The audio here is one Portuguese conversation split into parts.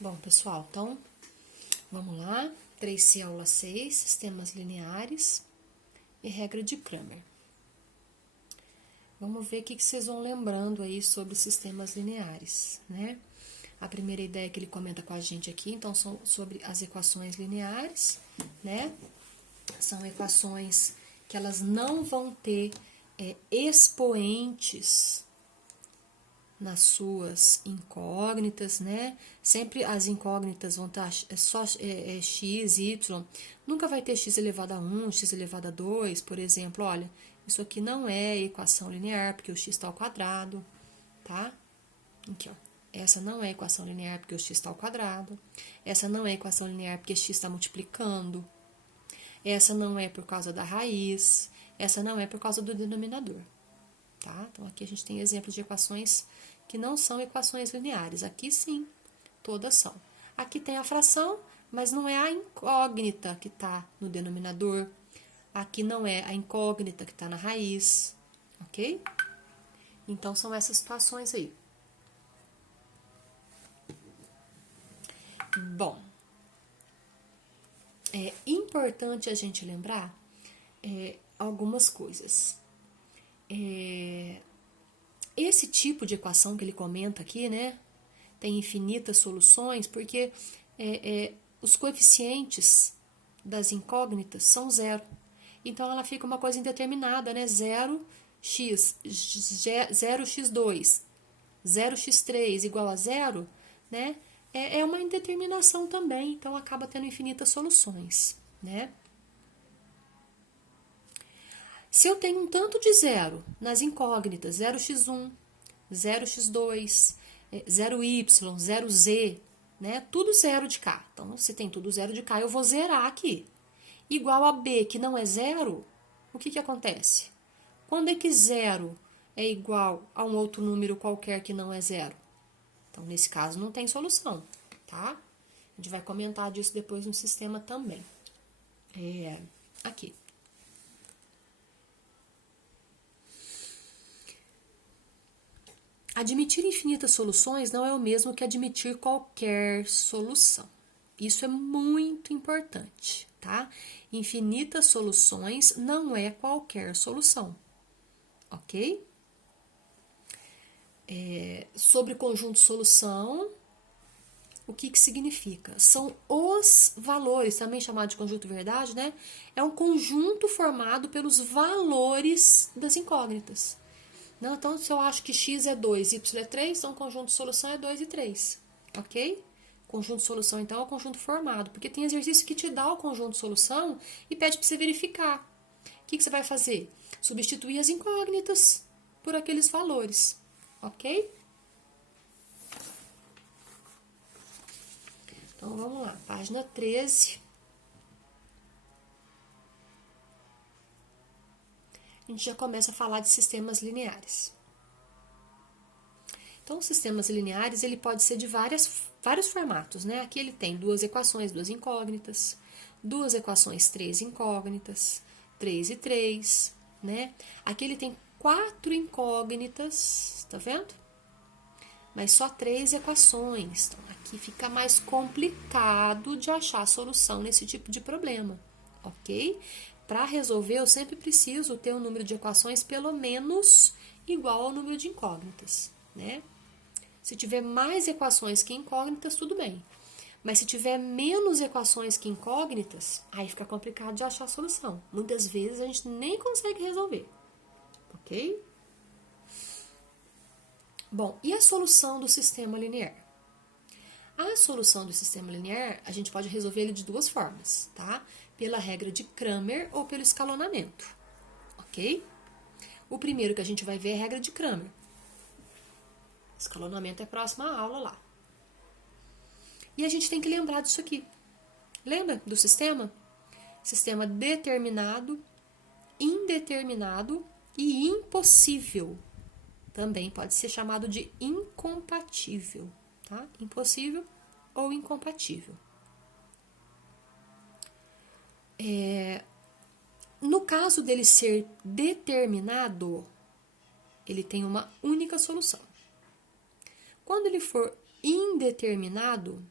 Bom, pessoal, então, vamos lá. 3C, aula 6, sistemas lineares e regra de Cramer. Vamos ver o que vocês vão lembrando aí sobre sistemas lineares, né? A primeira ideia que ele comenta com a gente aqui, então, são sobre as equações lineares, né? São equações que elas não vão ter expoentes nas suas incógnitas, né? Sempre as incógnitas vão estar só x, y. Nunca vai ter x elevado a 1, x elevado a 2, por exemplo. Olha, isso aqui não é equação linear, porque o x está ao quadrado, tá? Aqui, ó. Essa não é equação linear, porque o x está ao quadrado. Essa não é equação linear, porque x está multiplicando. Essa não é por causa da raiz. Essa não é por causa do denominador. Tá? Então, aqui a gente tem exemplos de equações que não são equações lineares. Aqui, sim, todas são. Aqui tem a fração, mas não é a incógnita que está no denominador. Aqui não é a incógnita que está na raiz, ok? Então, são essas situações aí. Bom, é importante a gente lembrar algumas coisas. Esse tipo de equação que ele comenta aqui, né, tem infinitas soluções, porque os coeficientes das incógnitas são zero. Então, ela fica uma coisa indeterminada, né? 0x, 0x2, 0x3 igual a zero, né? É uma indeterminação também, então acaba tendo infinitas soluções, né? Se eu tenho um tanto de zero nas incógnitas, 0x1, 0x2, 0y, 0z, né? Tudo zero de cá. Então, se tem tudo zero de cá, eu vou zerar aqui. Igual a b, que não é zero, o que acontece? Quando é que zero é igual a um outro número qualquer que não é zero? Então, nesse caso, não tem solução, tá? A gente vai comentar disso depois no sistema também. Aqui. Admitir infinitas soluções não é o mesmo que admitir qualquer solução. Isso é muito importante, tá? Infinitas soluções não é qualquer solução, ok? Sobre conjunto solução, o que significa? São os valores, também chamado de conjunto verdade, né? É um conjunto formado pelos valores das incógnitas. Não, então, se eu acho que x é 2, y é 3, então o conjunto de solução é 2 e 3, ok? Conjunto de solução, então, é o conjunto formado, porque tem exercício que te dá o conjunto de solução e pede para você verificar. O que você vai fazer? Substituir as incógnitas por aqueles valores, ok? Então, vamos lá, página 13. A gente já começa a falar de sistemas lineares. Então, os sistemas lineares, ele pode ser de vários formatos, né? Aqui ele tem duas equações, duas incógnitas, duas equações, três incógnitas, 3 e 3, né? Aqui ele tem 4 incógnitas, tá vendo? Mas só 3 equações. Então, aqui fica mais complicado de achar a solução nesse tipo de problema, ok? Para resolver, eu sempre preciso ter um número de equações pelo menos igual ao número de incógnitas, né? Se tiver mais equações que incógnitas, tudo bem. Mas se tiver menos equações que incógnitas, aí fica complicado de achar a solução. Muitas vezes a gente nem consegue resolver, ok? Bom, e a solução do sistema linear? A solução do sistema linear, a gente pode resolver ele de duas formas, tá? Pela regra de Cramer ou pelo escalonamento, ok? O primeiro que a gente vai ver é a regra de Cramer. Escalonamento é a próxima aula lá. E a gente tem que lembrar disso aqui. Lembra do sistema? Sistema determinado, indeterminado e impossível. Também pode ser chamado de incompatível, tá? Impossível ou incompatível. No caso dele ser determinado, ele tem uma única solução. Quando ele for indeterminado,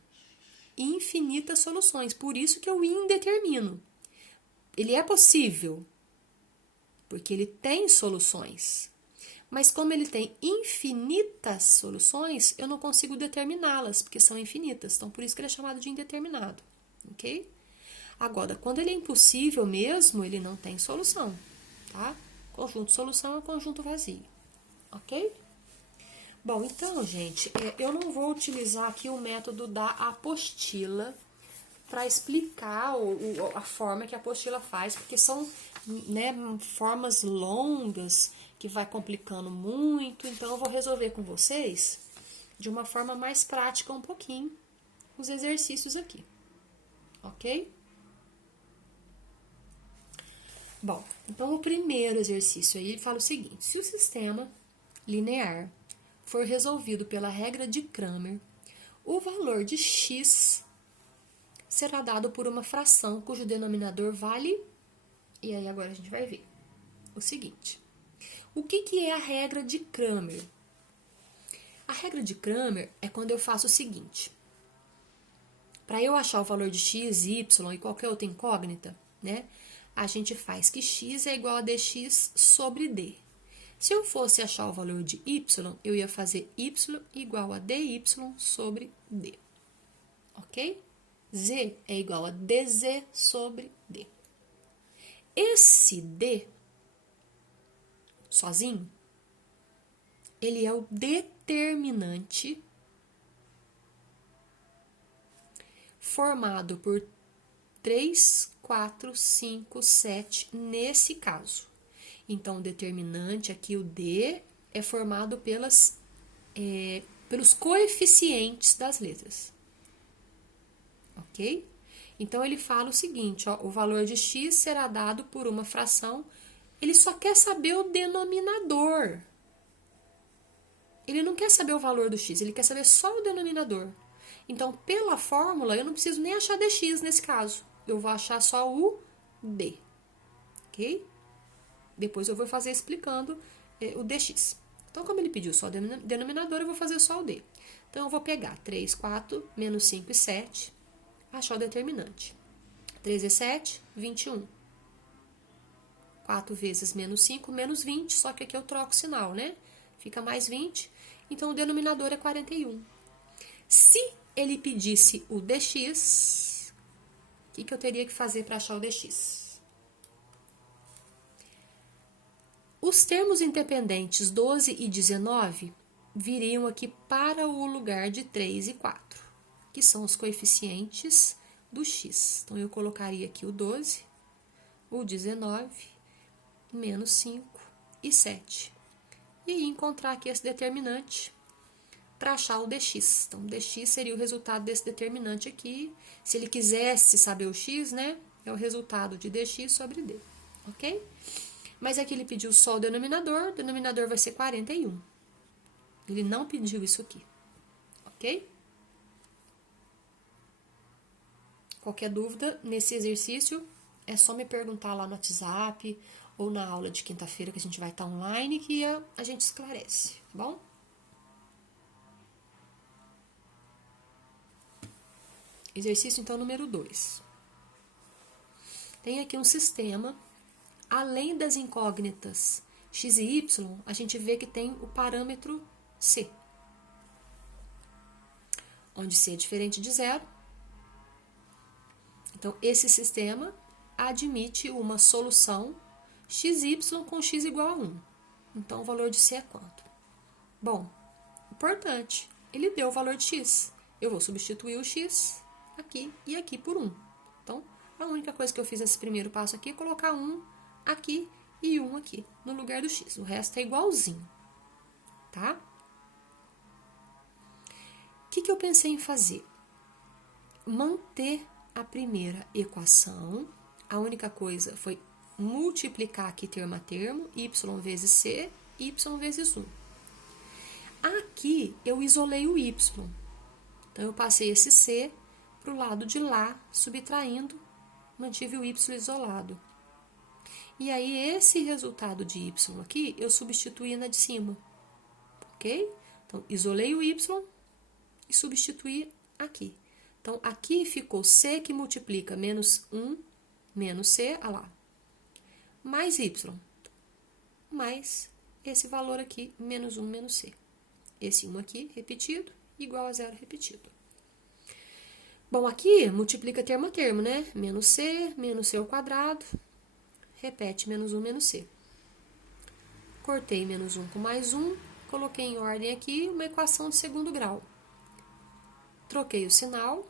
infinitas soluções, por isso que eu indetermino. Ele é possível, porque ele tem soluções. Mas como ele tem infinitas soluções, eu não consigo determiná-las, porque são infinitas. Então, por isso que ele é chamado de indeterminado, ok? Agora, quando ele é impossível mesmo, ele não tem solução, tá? Conjunto solução é um conjunto vazio, ok? Bom, então, gente, eu não vou utilizar aqui o método da apostila para explicar a forma que a apostila faz, porque são, né, formas longas que vai complicando muito, então eu vou resolver com vocês de uma forma mais prática um pouquinho os exercícios aqui, ok? Bom, então o primeiro exercício aí ele fala o seguinte: se o sistema linear for resolvido pela regra de Cramer, o valor de x será dado por uma fração cujo denominador vale... E aí agora a gente vai ver o seguinte. O que é a regra de Cramer? A regra de Cramer é quando eu faço o seguinte. Para eu achar o valor de x, y e qualquer outra incógnita, né, a gente faz que x é igual a dx sobre d. Se eu fosse achar o valor de y, eu ia fazer y igual a dy sobre d. Ok? Z é igual a dz sobre d. Esse d, sozinho, ele é o determinante formado por 3, 4, 5, 7, nesse caso. Então, o determinante aqui, o d, é formado pelos coeficientes das letras. Ok? Então, ele fala o seguinte, ó, o valor de x será dado por uma fração, ele só quer saber o denominador. Ele não quer saber o valor do x, ele quer saber só o denominador. Então, pela fórmula, eu não preciso nem achar dx nesse caso. Eu vou achar só o d. Ok? Depois eu vou fazer explicando o dx. Então, como ele pediu só o denominador, eu vou fazer só o d. Então, eu vou pegar 3, 4, menos 5 e 7, achar o determinante. 3 e 7, 21. 4 vezes menos 5, menos 20, só que aqui eu troco o sinal, né? Fica mais 20, então o denominador é 41. Se ele pedisse o dx, o que eu teria que fazer para achar o dx? Os termos independentes 12 e 19 viriam aqui para o lugar de 3 e 4, que são os coeficientes do x. Então, eu colocaria aqui o 12, o 19, menos 5 e 7. E encontrar aqui esse determinante para achar o dx. Então, o dx seria o resultado desse determinante aqui. Se ele quisesse saber o x, né, é o resultado de dx sobre d, ok? Mas aqui ele pediu só o denominador vai ser 41. Ele não pediu isso aqui, ok? Qualquer dúvida nesse exercício, é só me perguntar lá no WhatsApp ou na aula de quinta-feira que a gente vai estar online que a gente esclarece, tá bom? Exercício, então, número 2. Tem aqui um sistema, além das incógnitas x e y, a gente vê que tem o parâmetro c, onde c é diferente de zero. Então, esse sistema admite uma solução xy com x igual a 1. Então, o valor de c é quanto? Bom, importante, ele deu o valor de x. Eu vou substituir o x aqui e aqui por 1. Então, a única coisa que eu fiz nesse primeiro passo aqui é colocar 1 aqui e 1 aqui, no lugar do x. O resto é igualzinho, tá? O que eu pensei em fazer? Manter a primeira equação. A única coisa foi multiplicar aqui termo a termo, y vezes c, y vezes 1. Aqui, eu isolei o y. Então, eu passei esse c para o lado de lá, subtraindo, mantive o y isolado. E aí, esse resultado de y aqui, eu substituí na de cima, ok? Então, isolei o y e substituí aqui. Então, aqui ficou C que multiplica menos 1, menos C, olha lá, mais Y, mais esse valor aqui, menos 1, menos C. Esse 1 aqui, repetido, igual a 0 repetido. Bom, aqui multiplica termo a termo, né? Menos C ao quadrado, repete menos 1, menos C. Cortei menos 1 com mais 1, coloquei em ordem aqui uma equação de segundo grau. Troquei o sinal,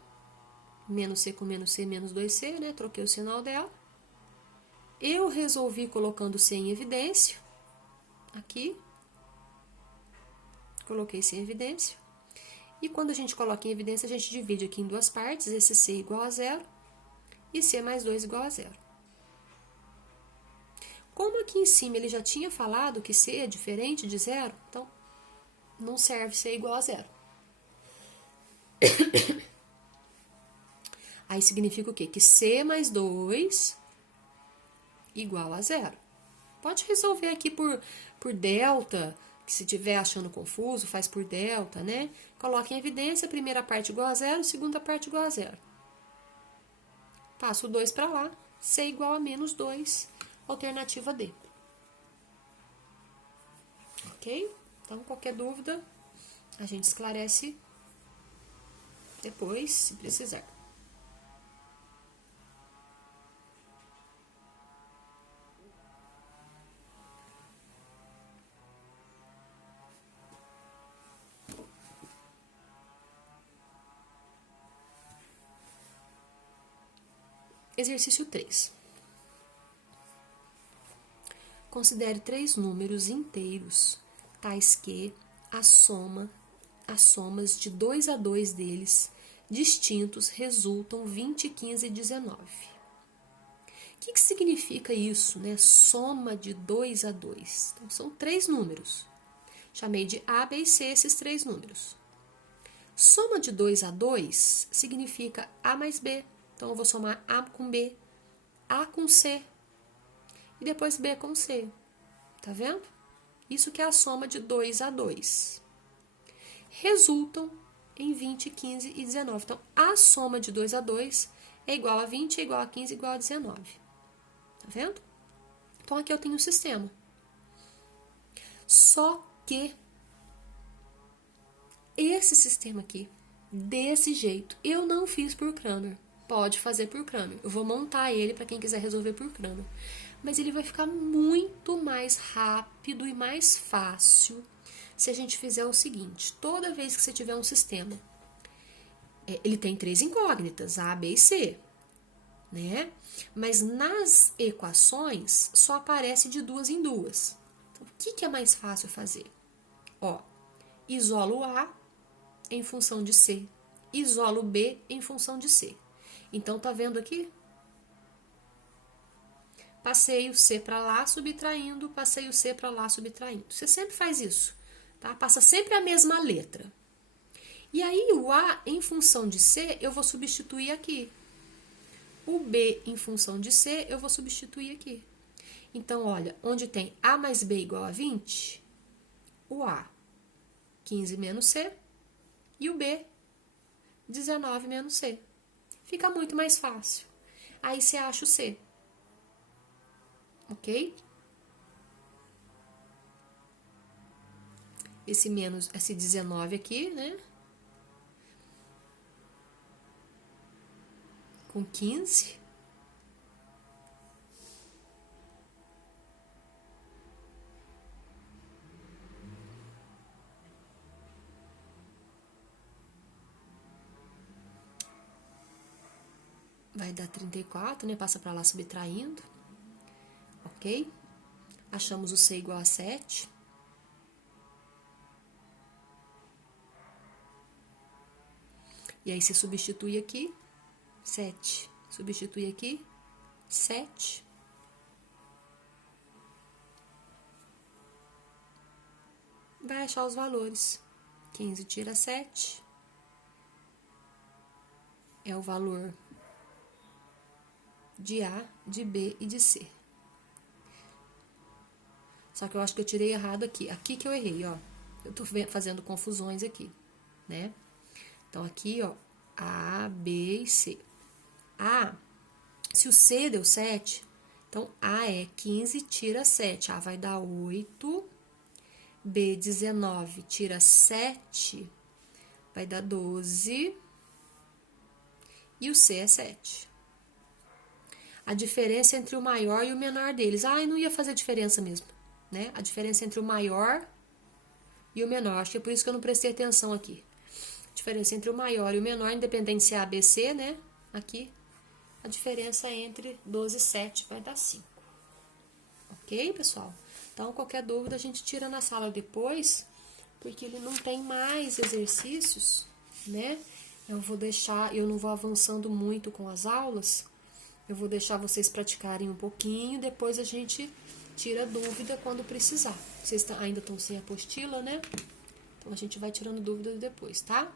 menos C com menos C, menos 2C, né? Troquei o sinal dela. Eu resolvi colocando C em evidência, aqui. Coloquei C em evidência. E quando a gente coloca em evidência, a gente divide aqui em duas partes, esse C igual a 0 e C mais 2 igual a 0. Como aqui em cima ele já tinha falado que C é diferente de 0, então não serve C igual a 0. Aí significa o quê? Que C mais 2 igual a 0. Pode resolver aqui por delta, que se estiver achando confuso, faz por delta, né? Coloca em evidência, primeira parte igual a 0, segunda parte igual a 0. Passo o 2 para lá, C igual a menos 2, alternativa D. Ok? Então, qualquer dúvida, a gente esclarece depois, se precisar. Exercício 3. Considere 3 números inteiros, tais que as somas de 2 a 2 deles, distintos, resultam 20, 15 e 19. O que significa isso, né? Soma de 2 a 2. Então, são 3 números. Chamei de A, B e C esses 3 números. Soma de 2 a 2 significa A mais B. Então, eu vou somar A com B, A com C e depois B com C. Tá vendo? Isso que é a soma de 2 a 2. Resultam em 20, 15 e 19. Então, a soma de 2 a 2 é igual a 20, é igual a 15, é igual a 19. Tá vendo? Então, aqui eu tenho um sistema. Só que esse sistema aqui, desse jeito, eu não fiz por Cramer. Pode fazer por Cramer. Eu vou montar ele para quem quiser resolver por Cramer. Mas ele vai ficar muito mais rápido e mais fácil se a gente fizer o seguinte. Toda vez que você tiver um sistema, ele tem 3 incógnitas, A, B e C, né? Mas nas equações só aparece de 2 em 2. Então, o que é mais fácil fazer? Ó, isolo A em função de C, isolo B em função de C. Então, tá vendo aqui? Passei o C para lá, subtraindo, passei o C para lá, subtraindo. Você sempre faz isso, tá? Passa sempre a mesma letra. E aí, o A em função de C, eu vou substituir aqui. O B em função de C, eu vou substituir aqui. Então, olha, onde tem A mais B igual a 20, o A, 15 menos C, e o B, 19 menos C. Fica muito mais fácil. Aí, você acha o C. Ok? Esse 19 aqui, né? Com 15. Vai dar 34, né? Passa para lá subtraindo. Ok? Achamos o C igual a 7. E aí, se substitui aqui, 7. Substitui aqui, 7. Vai achar os valores. 15 tira 7. É o valor de A, de B e de C. Só que eu acho que eu tirei errado aqui. Aqui que eu errei, ó. Eu tô fazendo confusões aqui, né? Então, aqui, ó, A, B e C. A, se o C deu 7, então A é 15, tira 7. A vai dar 8. B, 19, tira 7, vai dar 12. E o C é 7. A diferença entre o maior e o menor deles. Ah, não ia fazer diferença mesmo, né? A diferença entre o maior e o menor. Acho que é por isso que eu não prestei atenção aqui. A diferença entre o maior e o menor, independente se é A, B, C, né? Aqui, a diferença entre 12 e 7 vai dar 5. Ok, pessoal? Então, qualquer dúvida a gente tira na sala depois, porque ele não tem mais exercícios, né? Eu não vou avançando muito com as aulas, eu vou deixar vocês praticarem um pouquinho, depois a gente tira dúvida quando precisar. Vocês ainda estão sem apostila, né? Então a gente vai tirando dúvidas depois, tá?